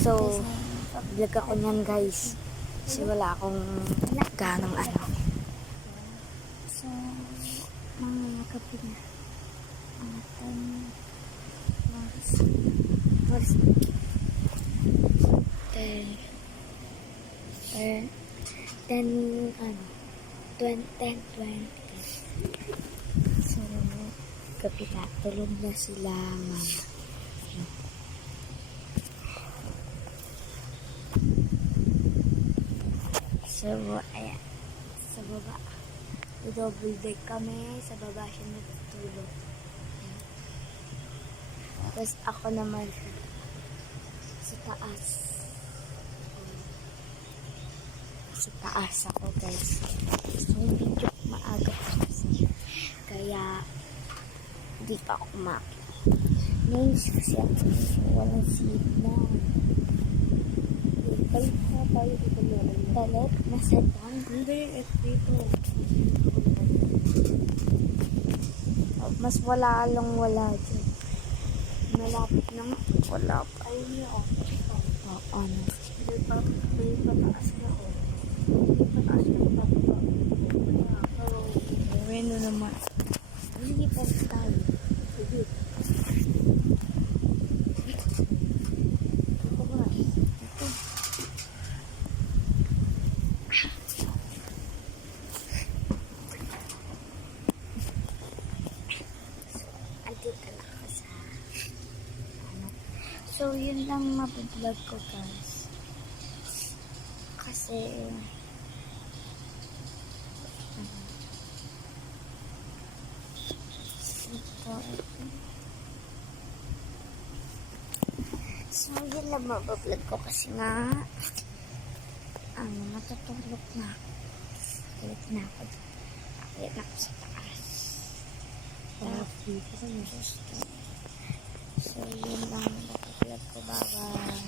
So, vlog ako niyan guys. Kasi wala akong ganong ano. So, mga kape na. Mga 10, 20. So, Kape na. Tulog na sila, mama. So, ayan. Sa baba. Double deck kami. Sa baba siya natutulog. Ayan. Tapos ako naman sa taas. Sa taas ako guys. So, medyo maaga pa kasi. Kaya, hindi pa ako kumakit. Names kasi ako. Walang signal. balik na tayo dito meron. Balik? Nasa doon? Hindi, dito. Mas wala dyan. Malapit na nga. Wala pa. Ayun niya ako. Oo, ano. May pataas na ako. May pataas na pababa. Bueno naman. Hindi pa tayo. Sige. Ito nga. Ito. Andito na ako sa ano. So, yun lang mabablog ko guys. Kasi ito. So, yun lang mabablog ko kasi nga matutulog na. Tulog na ako. Akit na ako sa taas. So, yun lang mabablog ko. Bye-bye.